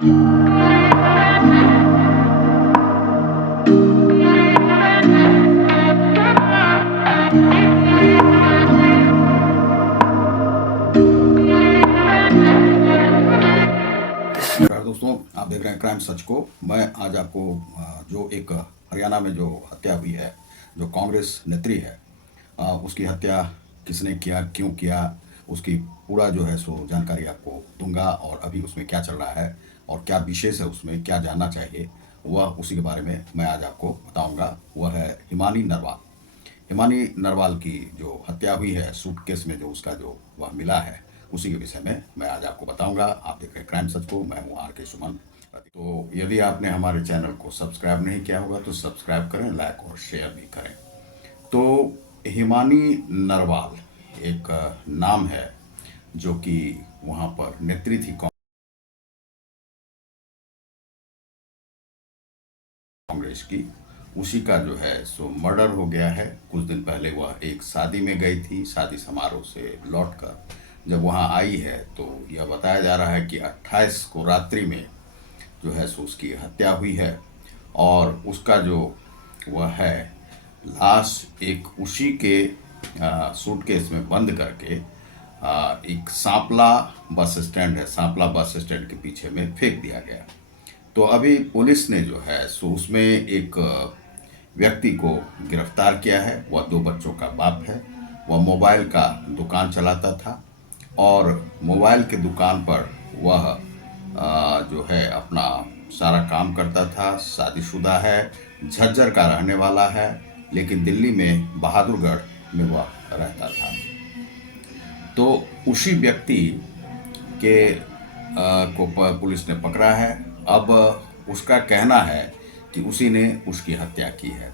नमस्कार दोस्तों, आप देख रहे हैं क्राइम सच को। मैं आज आपको जो एक हरियाणा में जो हत्या हुई है, जो कांग्रेस नेत्री है, उसकी हत्या किसने किया, क्यों किया, उसकी पूरा जो है सो जानकारी आपको दूंगा। और अभी उसमें क्या चल रहा है और क्या विशेष है, उसमें क्या जानना चाहिए, वह उसी के बारे में मैं आज आपको बताऊंगा। वह है हिमानी नरवाल। हिमानी नरवाल की जो हत्या हुई है, सूटकेस में जो उसका जो वह मिला है, उसी के विषय में मैं आज आपको बताऊंगा। आप देख रहे हैं क्राइम सच को, मैं हूं RK सुमन। तो यदि आपने हमारे चैनल को सब्सक्राइब नहीं किया होगा तो सब्सक्राइब करें, लाइक और शेयर भी करें। तो हिमानी नरवाल एक नाम है जो कि वहां पर नेत्री थी कांग्रेस की। उसी का जो है सो मर्डर हो गया है। कुछ दिन पहले वह एक शादी में गई थी। शादी समारोह से लौटकर जब वहां आई है तो यह बताया जा रहा है कि 28 को रात्रि में जो है सो उसकी हत्या हुई है। और उसका जो वह है लाश एक उसी के सूटकेस में बंद करके एक सांपला बस स्टैंड है, सांपला बस स्टैंड के पीछे में फेंक दिया गया। तो अभी पुलिस ने जो है सो उसमें एक व्यक्ति को गिरफ्तार किया है। वह 2 बच्चों का बाप है। वह मोबाइल का दुकान चलाता था और मोबाइल के दुकान पर वह जो है अपना सारा काम करता था। शादीशुदा है, झज्जर का रहने वाला है, लेकिन दिल्ली में बहादुरगढ़ में वह रहता था। तो उसी व्यक्ति के पुलिस ने पकड़ा है। अब उसका कहना है कि उसी ने उसकी हत्या की है।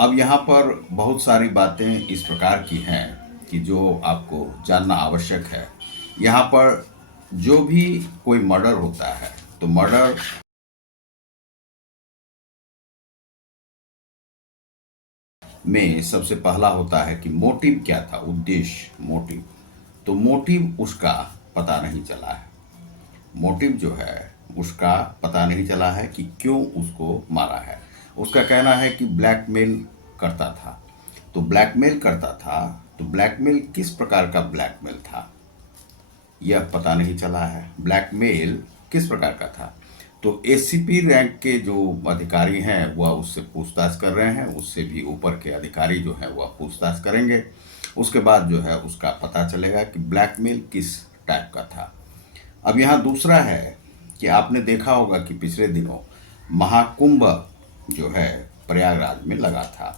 अब यहाँ पर बहुत सारी बातें इस प्रकार की हैं कि जो आपको जानना आवश्यक है। यहाँ पर जो भी कोई मर्डर होता है तो मर्डर में सबसे पहला होता है कि मोटिव क्या था, उद्देश्य, मोटिव। तो मोटिव उसका पता नहीं चला है। मोटिव जो है उसका पता नहीं चला है कि क्यों उसको मारा है। उसका कहना है कि ब्लैकमेल करता था। तो ब्लैकमेल करता था तो ब्लैकमेल किस प्रकार का ब्लैकमेल था यह पता नहीं चला है। ब्लैकमेल किस प्रकार का था तो ACP रैंक के जो अधिकारी हैं वह उससे पूछताछ कर रहे हैं। उससे भी ऊपर के अधिकारी जो हैं वह पूछताछ करेंगे। उसके बाद जो है उसका पता चलेगा कि ब्लैकमेल किस टाइप का था। अब यहाँ दूसरा है कि आपने देखा होगा कि पिछले दिनों महाकुंभ जो है प्रयागराज में लगा था।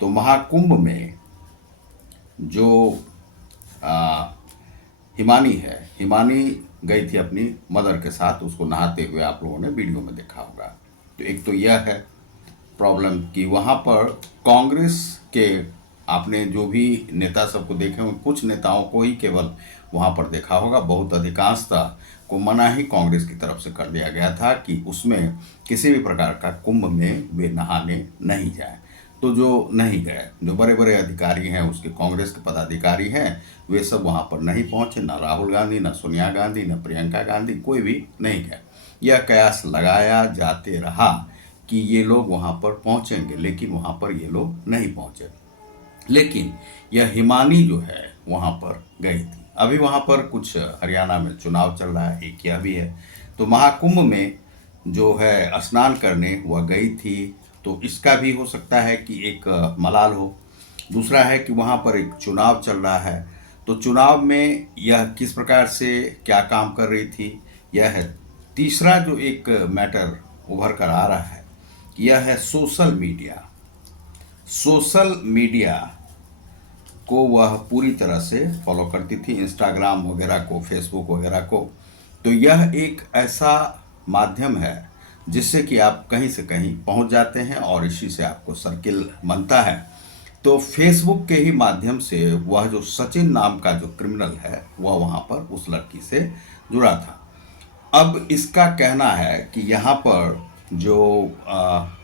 तो महाकुंभ में जो हिमानी है, हिमानी गई थी अपनी मदर के साथ, उसको नहाते हुए आप लोगों ने वीडियो में देखा होगा। तो एक तो यह है प्रॉब्लम कि वहाँ पर कांग्रेस के आपने जो भी नेता सबको देखे होंगे, कुछ नेताओं को ही केवल वहाँ पर देखा होगा। बहुत अधिकांशता को मना ही कांग्रेस की तरफ से कर दिया गया था कि उसमें किसी भी प्रकार का कुंभ में वे नहाने नहीं जाए। तो जो नहीं गए, जो बड़े बड़े अधिकारी हैं, उसके कांग्रेस के पदाधिकारी हैं, वे सब वहाँ पर नहीं पहुँचे। ना राहुल गांधी, ना सोनिया गांधी, ना प्रियंका गांधी, कोई भी नहीं गए। यह कयास लगाया जाते रहा कि ये लोग वहाँ पर पहुँचेंगे, लेकिन वहाँ पर ये लोग नहीं पहुँचे। लेकिन यह हिमानी जो है वहाँ पर गई थी। अभी वहाँ पर कुछ हरियाणा में चुनाव चल रहा है, एक यह भी है। तो महाकुंभ में जो है स्नान करने वह गई थी। तो इसका भी हो सकता है कि एक मलाल हो। दूसरा है कि वहाँ पर एक चुनाव चल रहा है। तो चुनाव में यह किस प्रकार से क्या काम कर रही थी, यह है। तीसरा जो एक मैटर उभर कर आ रहा है, यह है सोशल मीडिया। सोशल मीडिया को वह पूरी तरह से फॉलो करती थी, इंस्टाग्राम वगैरह को, फेसबुक वगैरह को। तो यह एक ऐसा माध्यम है जिससे कि आप कहीं से कहीं पहुंच जाते हैं और इसी से आपको सर्किल बनता है। तो फेसबुक के ही माध्यम से वह जो सचिन नाम का जो क्रिमिनल है वह वहाँ पर उस लड़की से जुड़ा था। अब इसका कहना है कि यहाँ पर जो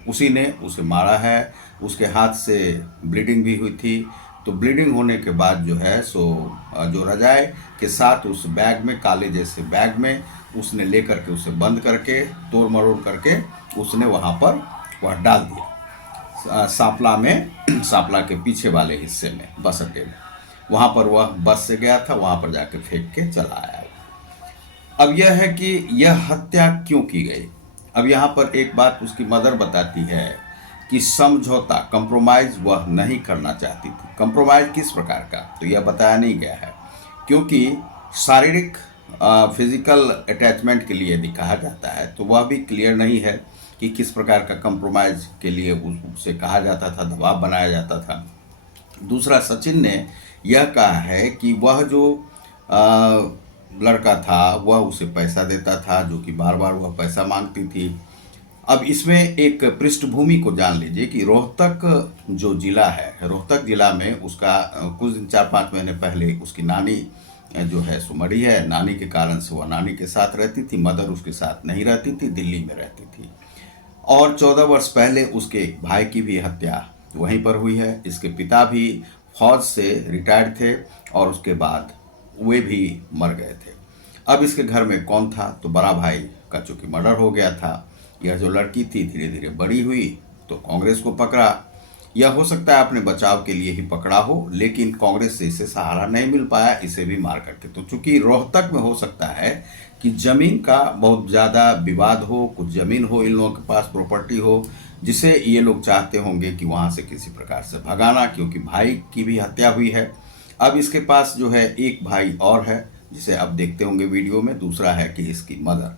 उसी ने उसे मारा है, उसके हाथ से ब्लीडिंग भी हुई थी। तो ब्लीडिंग होने के बाद जो है सो जो रजाई के साथ उस बैग में, काले जैसे बैग में उसने लेकर के उसे बंद करके तोड़ मरोड़ करके उसने वहाँ पर वह डाल दिया सांपला में, सांपला के पीछे वाले हिस्से में, बस अड्डे में। वहाँ पर वह बस से गया था, वहाँ पर जाके फेंक के चला आया। अब यह है कि यह हत्या क्यों की गई। अब यहाँ पर एक बात उसकी मदर बताती है कि समझौता, कंप्रोमाइज वह नहीं करना चाहती थी। कंप्रोमाइज किस प्रकार का, तो यह बताया नहीं गया है, क्योंकि शारीरिक फिजिकल अटैचमेंट के लिए यदि कहा जाता है तो वह भी क्लियर नहीं है कि किस प्रकार का कंप्रोमाइज के लिए उससे कहा जाता था, दबाव बनाया जाता था। दूसरा, सचिन ने यह कहा है कि वह जो लड़का था वह उसे पैसा देता था, जो कि बार बार वह पैसा मांगती थी। अब इसमें एक पृष्ठभूमि को जान लीजिए कि रोहतक जो जिला है, रोहतक जिला में उसका कुछ दिन 4-5 महीने पहले उसकी नानी जो है सो मरी है। नानी के कारण से वह नानी के साथ रहती थी, मदर उसके साथ नहीं रहती थी, दिल्ली में रहती थी। और 14 वर्ष पहले उसके भाई की भी हत्या वहीं पर हुई है। इसके पिता भी फौज से रिटायर्ड थे और उसके बाद वे भी मर गए थे। अब इसके घर में कौन था, तो बड़ा भाई का चूंकि मर्डर हो गया था। यह जो लड़की थी धीरे धीरे बड़ी हुई तो कांग्रेस को पकड़ा। यह हो सकता है अपने बचाव के लिए ही पकड़ा हो, लेकिन कांग्रेस से इसे सहारा नहीं मिल पाया, इसे भी मार करके। तो चूंकि रोहतक में हो सकता है कि जमीन का बहुत ज़्यादा विवाद हो, कुछ जमीन हो, इन लोगों के पास प्रॉपर्टी हो, जिसे ये लोग चाहते होंगे कि वहाँ से किसी प्रकार से भगाना, क्योंकि भाई की भी हत्या हुई है। अब इसके पास जो है एक भाई और है जिसे अब देखते होंगे वीडियो में, दूसरा है कि इसकी मदर।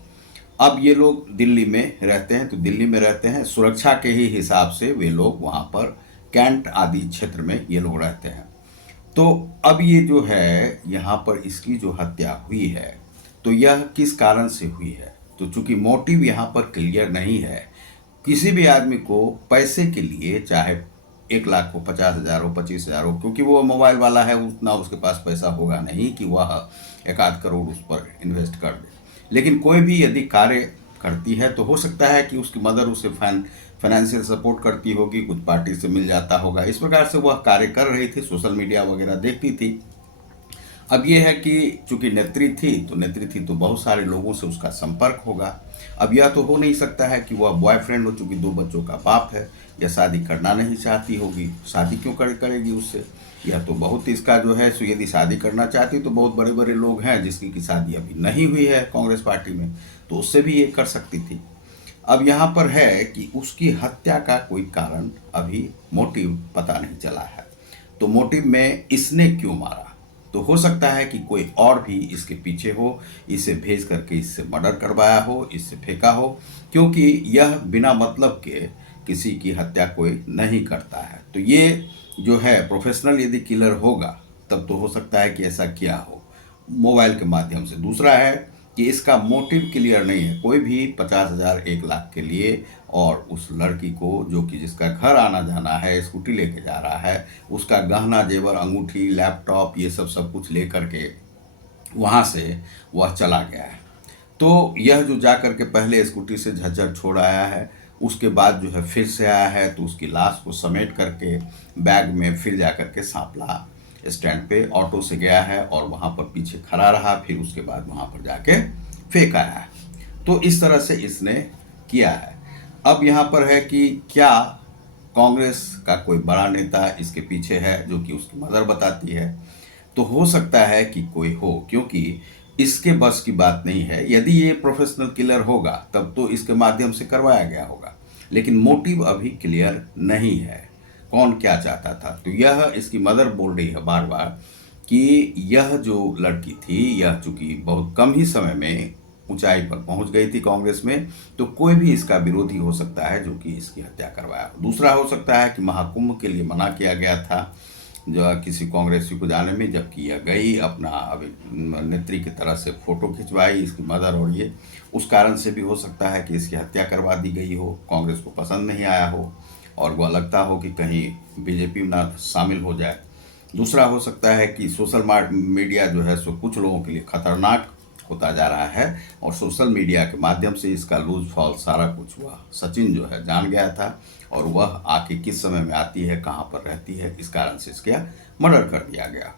अब ये लोग दिल्ली में रहते हैं, तो दिल्ली में रहते हैं सुरक्षा के ही हिसाब से, वे लोग वहाँ पर कैंट आदि क्षेत्र में ये लोग रहते हैं। तो अब ये जो है यहाँ पर इसकी जो हत्या हुई है तो यह किस कारण से हुई है, तो चूंकि मोटिव यहाँ पर क्लियर नहीं है। किसी भी आदमी को पैसे के लिए, चाहे 1 लाख हो, 50,000 हो, 25,000 हो, क्योंकि वो मोबाइल वाला है, उतना उसके पास पैसा होगा नहीं कि वह 1 आध करोड़ उस पर इन्वेस्ट कर दे। लेकिन कोई भी यदि कार्य करती है तो हो सकता है कि उसकी मदर उसे फाइनेंशियल सपोर्ट करती होगी, कुछ पार्टी से मिल जाता होगा। इस प्रकार से वह कार्य कर रही थी, सोशल मीडिया वगैरह देखती थी। अब ये है कि चूंकि नेत्री थी तो बहुत सारे लोगों से उसका संपर्क होगा। अब यह तो हो नहीं सकता है कि वह बॉयफ्रेंड हो, चूंकि 2 बच्चों का बाप है, या शादी करना नहीं चाहती होगी। शादी क्यों करेगी उससे, यह तो बहुत इसका जो है सो, यदि शादी करना चाहती तो बहुत बड़े बड़े लोग हैं जिसकी की शादी अभी नहीं हुई है कांग्रेस पार्टी में, तो उससे भी ये कर सकती थी। अब यहाँ पर है कि उसकी हत्या का कोई कारण अभी मोटिव पता नहीं चला है। तो मोटिव में इसने क्यों मारा, तो हो सकता है कि कोई और भी इसके पीछे हो, इसे भेज करके इससे मर्डर करवाया हो, इससे फेंका हो, क्योंकि यह बिना मतलब के किसी की हत्या कोई नहीं करता है। तो ये जो है प्रोफेशनल यदि किलर होगा तब तो हो सकता है कि ऐसा किया हो मोबाइल के माध्यम से। दूसरा है कि इसका मोटिव क्लियर नहीं है। कोई भी 50,000 1 लाख के लिए और उस लड़की को, जो कि जिसका घर आना जाना है, स्कूटी लेके जा रहा है, उसका गहना जेवर, अंगूठी, लैपटॉप, ये सब कुछ ले करके वहाँ से वह चला गया है। तो यह जो जा करके पहले स्कूटी से झज्जर छोड़ आया है, उसके बाद जो है फिर से आया है, तो उसकी लाश को समेट करके बैग में फिर जा करके सांपला स्टैंड पे ऑटो से गया है और वहाँ पर पीछे खड़ा रहा, फिर उसके बाद वहाँ पर जाके फेंक आया है। तो इस तरह से इसने किया है। अब यहाँ पर है कि क्या कांग्रेस का कोई बड़ा नेता इसके पीछे है, जो कि उसकी मदर बताती है। तो हो सकता है कि कोई हो, क्योंकि इसके बस की बात नहीं है। यदि ये प्रोफेशनल किलर होगा तब तो इसके माध्यम से करवाया गया होगा, लेकिन मोटिव अभी क्लियर नहीं है, कौन क्या चाहता था। तो यह इसकी मदर बोल रही है बार बार कि यह जो लड़की थी, यह चूंकि बहुत कम ही समय में ऊंचाई पर पहुंच गई थी कांग्रेस में, तो कोई भी इसका विरोधी हो सकता है जो कि इसकी हत्या करवाया। दूसरा हो सकता है कि महाकुंभ के लिए मना किया गया था जो किसी कांग्रेसी को जाने में, जबकि यह गई, अपना नेत्री की तरह से फोटो खिंचवाई इसकी मदर, और ये उस कारण से भी हो सकता है कि इसकी हत्या करवा दी गई हो, कांग्रेस को पसंद नहीं आया हो और वह लगता हो कि कहीं बीजेपी में ना शामिल हो जाए। दूसरा हो सकता है कि सोशल मीडिया जो है सो कुछ लोगों के लिए खतरनाक होता जा रहा है और सोशल मीडिया के माध्यम से इसका लूज फॉल सारा कुछ हुआ। सचिन जो है जान गया था और वह आके किस समय में आती है, कहाँ पर रहती है, इस कारण से इसका मर्डर कर दिया गया।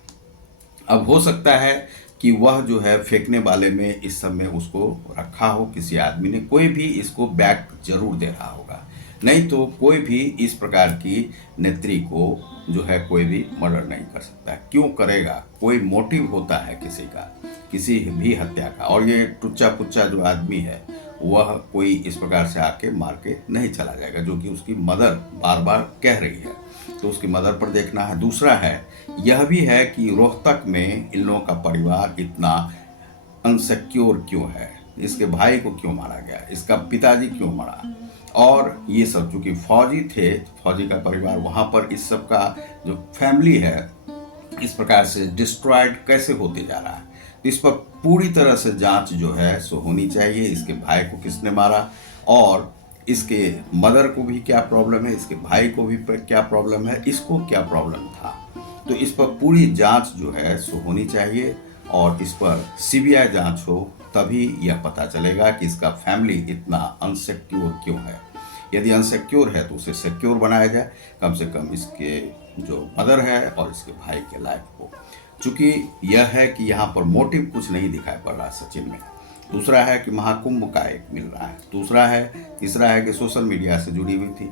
अब हो सकता है कि वह जो है फेंकने वाले में इस समय उसको रखा हो किसी आदमी ने, कोई भी इसको बैक जरूर दे रहा होगा, नहीं तो कोई भी इस प्रकार की नेत्री को जो है कोई भी मर्डर नहीं कर सकता। क्यों करेगा? कोई मोटिव होता है किसी का, किसी भी हत्या का। और ये टुच्चा पुच्चा जो आदमी है वह कोई इस प्रकार से आके मार के नहीं चला जाएगा, जो कि उसकी मदर बार बार कह रही है। तो उसकी मदर पर देखना है। दूसरा है, यह भी है कि रोहतक में इन लोगों का परिवार इतना अनसिक्योर क्यों है, इसके भाई को क्यों मारा गया, इसका पिताजी क्यों मरा, और ये सब चूंकि फौजी थे, फौजी का परिवार वहाँ पर इस सब का जो फैमिली है इस प्रकार से डिस्ट्रॉयड कैसे होते जा रहा है। तो इस पर पूरी तरह से जांच जो है सो होनी चाहिए। इसके भाई को किसने मारा और इसके मदर को भी क्या प्रॉब्लम है, इसके भाई को भी क्या प्रॉब्लम है, इसको क्या प्रॉब्लम था। तो इस पर पूरी जांच जो है सो होनी चाहिए और इस पर सीबीआई जांच हो, तभी यह पता चलेगा कि इसका फैमिली इतना अनसिक्योर क्यों है। यदि अनसिक्योर है तो उसे सिक्योर बनाया जाए, कम से कम इसके जो मदर है और इसके भाई के लाइफ को। चूंकि यह है कि यहाँ पर मोटिव कुछ नहीं दिखाई पड़ रहा सचिन में। दूसरा है कि महाकुंभ का एक मिल रहा है। दूसरा है, तीसरा है कि सोशल मीडिया से जुड़ी हुई थी।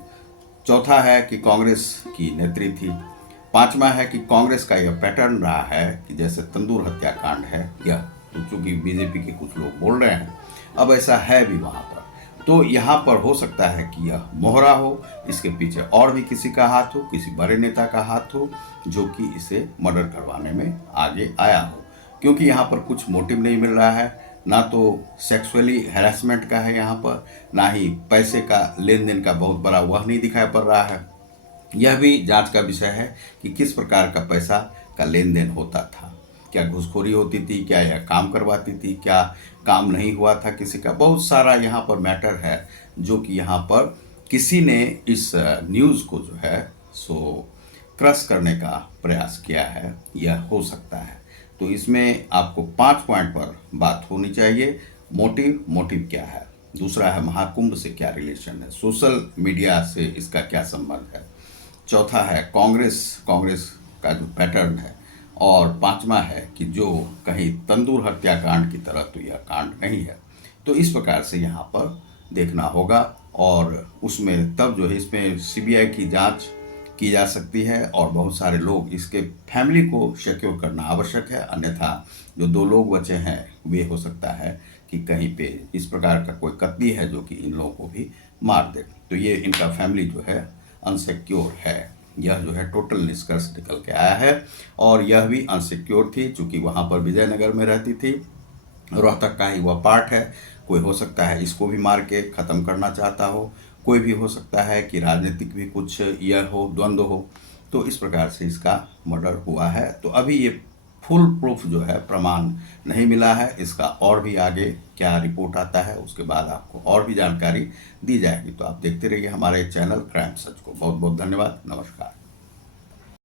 चौथा है कि कांग्रेस की नेत्री थी। पांचवा है कि कांग्रेस का यह पैटर्न रहा है कि जैसे तंदूर हत्याकांड है यह, तो चूंकि बीजेपी के कुछ लोग बोल रहे हैं अब ऐसा है भी वहाँ पर, तो यहाँ पर हो सकता है कि यह मोहरा हो, इसके पीछे और भी किसी का हाथ हो, किसी बड़े नेता का हाथ हो जो कि इसे मर्डर करवाने में आगे आया हो। क्योंकि यहाँ पर कुछ मोटिव नहीं मिल रहा है, ना तो सेक्सुअली हैरेसमेंट का है यहाँ पर, ना ही पैसे का लेन देन का बहुत बड़ा वह नहीं दिखाई पड़ रहा है। यह भी जांच का विषय है कि किस प्रकार का पैसा का लेन देन होता था, क्या घूसखोरी होती थी, क्या यह काम करवाती थी, क्या काम नहीं हुआ था किसी का। बहुत सारा यहाँ पर मैटर है जो कि यहाँ पर किसी ने इस न्यूज़ को जो है सो क्रश करने का प्रयास किया है, यह हो सकता है। तो इसमें आपको 5 पॉइंट पर बात होनी चाहिए। मोटिव क्या है, दूसरा है महाकुंभ से क्या रिलेशन है, सोशल मीडिया से इसका क्या संबंध है, चौथा है कांग्रेस का जो पैटर्न है, और पांचवा है कि जो कहीं तंदूर हत्याकांड की तरह तो यह कांड नहीं है। तो इस प्रकार से यहाँ पर देखना होगा और उसमें तब जो है इसमें सीबीआई की जांच की जा सकती है और बहुत सारे लोग, इसके फैमिली को सिक्योर करना आवश्यक है। अन्यथा जो 2 लोग बचे हैं वे हो सकता है कि कहीं पे इस प्रकार का कोई कत्ली है जो कि इन लोगों को भी मार दे। तो ये इनका फैमिली जो है अनसिक्योर है, यह जो है टोटल निष्कर्ष निकल के आया है। और यह भी अनसिक्योर थी चूंकि वहाँ पर विजयनगर में रहती थी, रोहतक का ही वह पार्ट है। कोई हो सकता है इसको भी मार के ख़त्म करना चाहता हो, कोई भी हो सकता है कि राजनीतिक भी कुछ यह हो, द्वंद्व हो। तो इस प्रकार से इसका मर्डर हुआ है। तो अभी ये फुल प्रूफ जो है प्रमाण नहीं मिला है, इसका और भी आगे क्या रिपोर्ट आता है उसके बाद आपको और भी जानकारी दी जाएगी। तो आप देखते रहिए हमारे चैनल क्राइम सच को। बहुत बहुत धन्यवाद, नमस्कार।